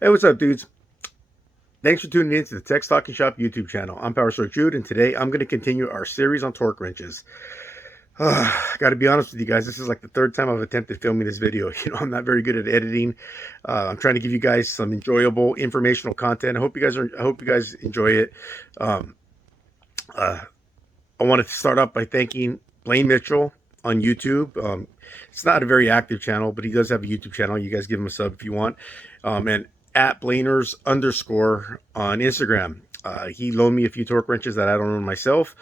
Hey, what's up, dudes? Thanks for tuning in to the Tech Stocking Shop YouTube channel. I'm PowerStroke Jude, and today I'm going to continue our series on torque wrenches. Got to be honest with you guys, this is like the third time I've attempted filming this video. I'm not very good at editing. I'm trying to give you guys some enjoyable, informational content. I hope you guys enjoy it. Um, uh, I wanted to start off by thanking Blaine Mitchell on YouTube. It's not a very active channel, but he does have a YouTube channel. You guys give him a sub if you want. And at Blainers underscore on Instagram. He loaned me a few torque wrenches that I don't own myself.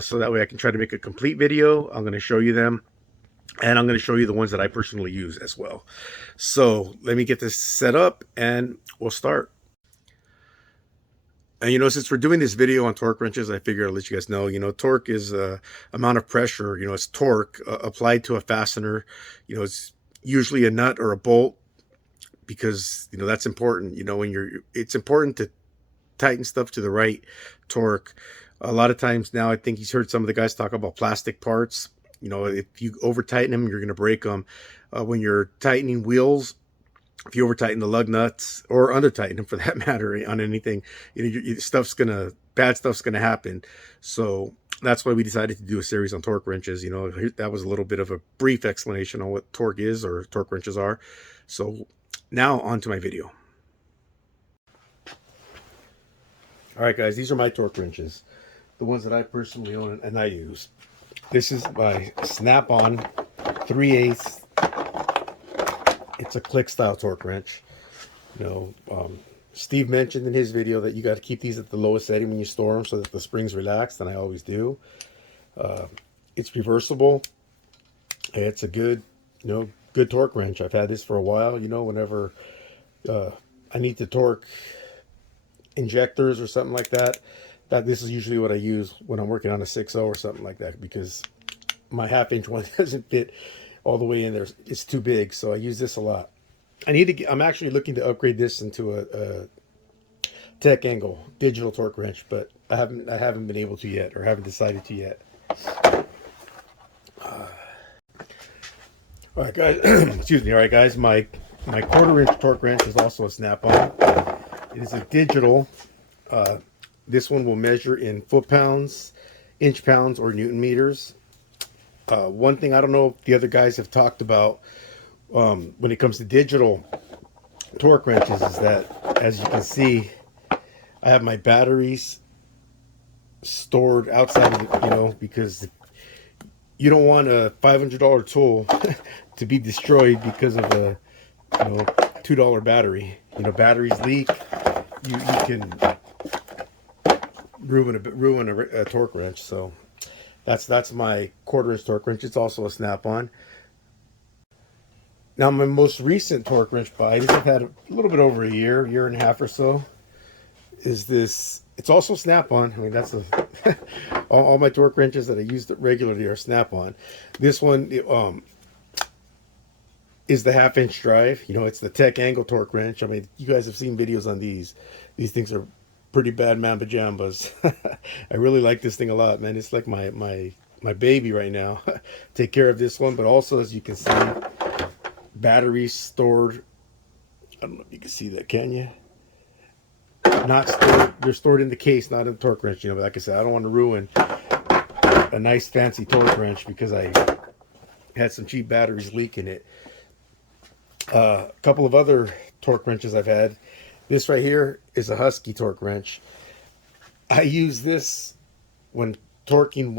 So that way I can try to make a complete video. I'm going to show you them. And I'm going to show you the ones that I personally use as well. So let me get this set up and we'll start. And since we're doing this video on torque wrenches, I figure I'll let you guys know, torque is amount of pressure, it's torque applied to a fastener. It's usually a nut or a bolt because, that's important. It's important to tighten stuff to the right torque. A lot of times now, I think he's heard some of the guys talk about plastic parts. If you over tighten them, you're going to break them. When you're tightening wheels, if you over tighten the lug nuts or under tighten them for that matter on anything, bad stuff's gonna happen. So that's why we decided to do a series on torque wrenches. That was a little bit of a brief explanation on what torque is or torque wrenches are. So now on to my video. All right, guys, these are my torque wrenches, the ones that I personally own and I use. This is my Snap-on 3/8. It's a click style torque wrench. Steve mentioned in his video that you got to keep these at the lowest setting when you store them so that the spring's relaxed, and I always do. It's reversible. It's a good, good torque wrench. I've had this for a while. Whenever I need to torque injectors or something like that, this is usually what I use when I'm working on a 6.0 or something like that, because my 1/2 inch one doesn't fit all the way in there. It's too big, so I use this a lot. I'm actually looking to upgrade this into a Teck angle digital torque wrench, but I haven't been able to yet, or haven't decided to yet. All right, guys. Excuse me. All right, guys. My 1/4 inch torque wrench is also a Snap-on. It is a digital. This one will measure in foot-pounds, inch-pounds, or Newton meters. One thing I don't know if the other guys have talked about when it comes to digital torque wrenches is that, as you can see, I have my batteries stored outside of it, because you don't want a $500 tool to be destroyed because of a $2 battery. Batteries leak. You can ruin a torque wrench. So that's my 1/4 inch torque wrench. It's also a Snap-on. Now, my most recent torque wrench buy, this I've had a little bit over a year and a half or so, is this. It's also Snap-on. I mean, that's all my torque wrenches that I use regularly are Snap-on. This one is the 1/2 inch drive. It's the Teck angle torque wrench. I mean, you guys have seen videos on these. These things are pretty bad mamba jambas. I really like this thing a lot, man. It's like my baby right now. Take care of this one, but also, as you can see, batteries stored. I don't know if you can see that, can you? Not stored. They're stored in the case, not in the torque wrench. But like I said, I don't want to ruin a nice fancy torque wrench because I had some cheap batteries leaking it. A couple of other torque wrenches I've had. This right here is a Husky torque wrench. I use this when torquing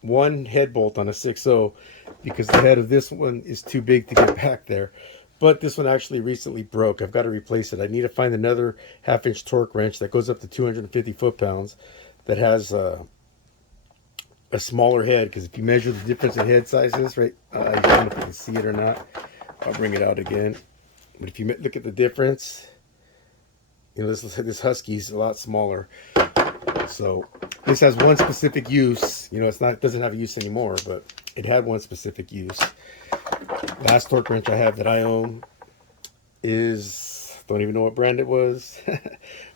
one head bolt on a 6.0 because the head of this one is too big to get back there. But this one actually recently broke. I've got to replace it. I need to find another 1/2 inch torque wrench that goes up to 250 foot-pounds that has a smaller head, because if you measure the difference in head sizes, right, I don't know if you can see it or not. I'll bring it out again. But if you look at the difference, this Husky's a lot smaller. So this has one specific use. It doesn't have a use anymore, but it had one specific use. Last torque wrench I have that I own don't even know what brand it was.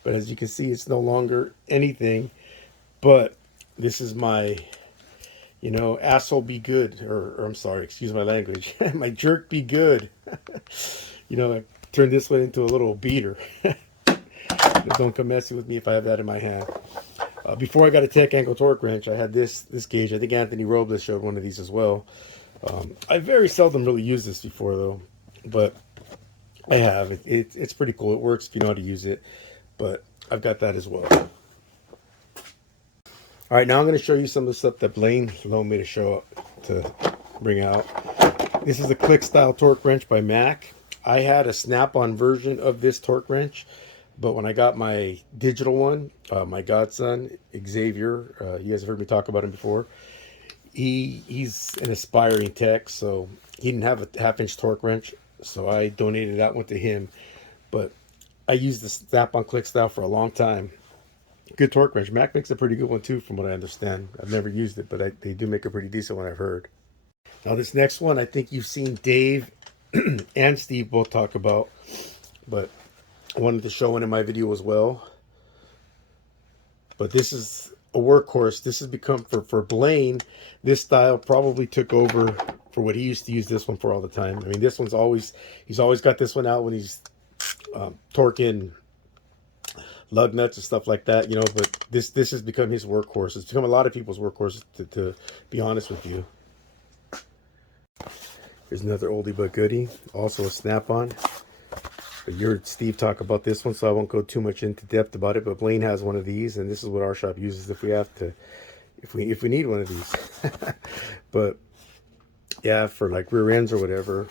But as you can see, it's no longer anything. But this is my, asshole be good. Or I'm sorry, excuse my language. My jerk be good. turn this one into a little beater. Don't come messing with me if I have that in my hand. Before I got a Teck angle torque wrench, I had this gauge. I think Anthony Robles showed one of these as well. I very seldom really used this before though, but I have. It's pretty cool. It works if you know how to use it, but I've got that as well. All right, now I'm going to show you some of the stuff that Blaine loaned me to bring out. This is a click style torque wrench by Mac. I had a snap-on version of this torque wrench, but when I got my digital one, my godson, Xavier, you guys have heard me talk about him before. He's an aspiring tech, so he didn't have a 1/2-inch torque wrench, so I donated that one to him. But I used the snap-on click style for a long time. Good torque wrench. Mac makes a pretty good one too, from what I understand. I've never used it, but they do make a pretty decent one, I've heard. Now this next one, I think you've seen Dave and Steve both talk about, but I wanted to show one in my video as well. But this is a workhorse. This has become, for Blaine, this style probably took over for what he used to use this one for all the time. I mean, this one's he's always got this one out when he's torquing lug nuts and stuff like that, you know. But this has become his workhorse. It's become a lot of people's workhorse, to be honest with you. Here's another oldie but goodie, also a snap-on. You heard Steve talk about this one, so I won't go too much into depth about it. But Blaine has one of these, and this is what our shop uses if we have to, if we need one of these. But yeah, for like rear ends or whatever,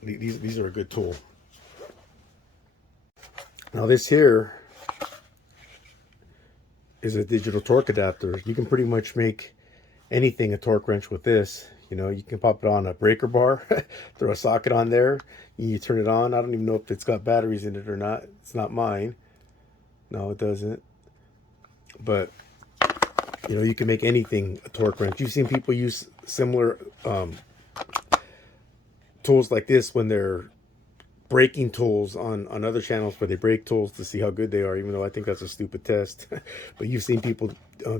these are a good tool. Now this here is a digital torque adapter. You can pretty much make anything a torque wrench with this. You know, you can pop it on a breaker bar, throw a socket on there, you turn it on. I don't even know if it's got batteries in it or not. It's not mine. No, it doesn't. But, you know, you can make anything a torque wrench. You've seen people use similar tools like this when they're braking tools on other channels, where they break tools to see how good they are, even though I think that's a stupid test. But you've seen people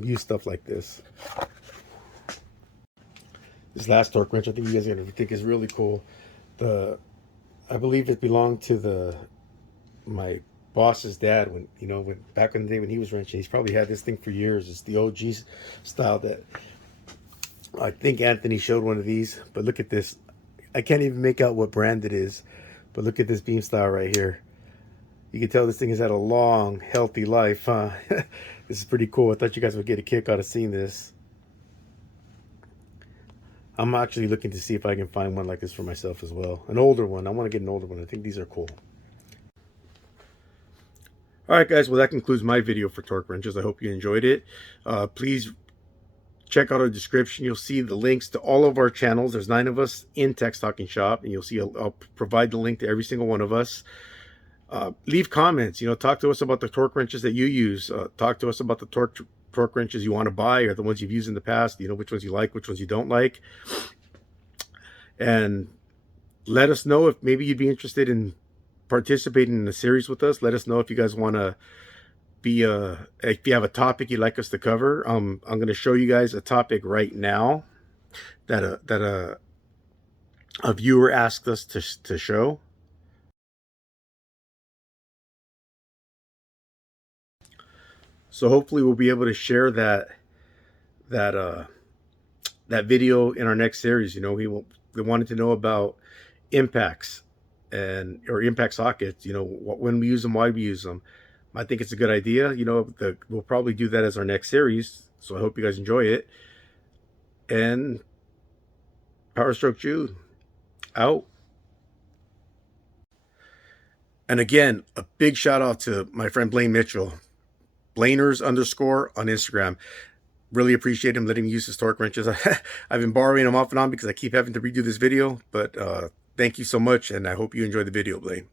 use stuff like this. This last torque wrench, I think you guys are going to think is really cool. I believe it belonged to my boss's dad, when, you know, back in the day when he was wrenching. He's probably had this thing for years. It's the OG style that I think Anthony showed one of these. But look at this. I can't even make out what brand it is, but look at this beam style right here. You can tell this thing has had a long, healthy life, huh? This is pretty cool. I thought you guys would get a kick out of seeing this. I'm actually looking to see if I can find one like this for myself as well. An older one. I want to get an older one. I think these are cool. Alright guys, well that concludes my video for torque wrenches. I hope you enjoyed it. Please check out our description. You'll see the links to all of our channels. There's 9 of us in Teck's Talking Shop, and you'll see I'll provide the link to every single one of us. Leave comments. You know, talk to us about the torque wrenches that you use. Talk to us about the torque wrenches you want to buy, or the ones you've used in the past. You know, which ones you like, which ones you don't like. And let us know if maybe you'd be interested in participating in the series with us. Let us know if you guys want to be if you have a topic you'd like us to cover. I'm going to show you guys a topic right now that a viewer asked us to show. So hopefully we'll be able to share that video in our next series. You know, they wanted to know about impacts or impact sockets. You know, when we use them, why we use them. I think it's a good idea. You know, we'll probably do that as our next series. So I hope you guys enjoy it. And PowerStroke Jude out. And again, a big shout out to my friend Blaine Mitchell, Blainers_ on Instagram. Really appreciate him letting me use his torque wrenches. I've been borrowing them off and on because I keep having to redo this video. But thank you so much, and I hope you enjoyed the video, Blaine.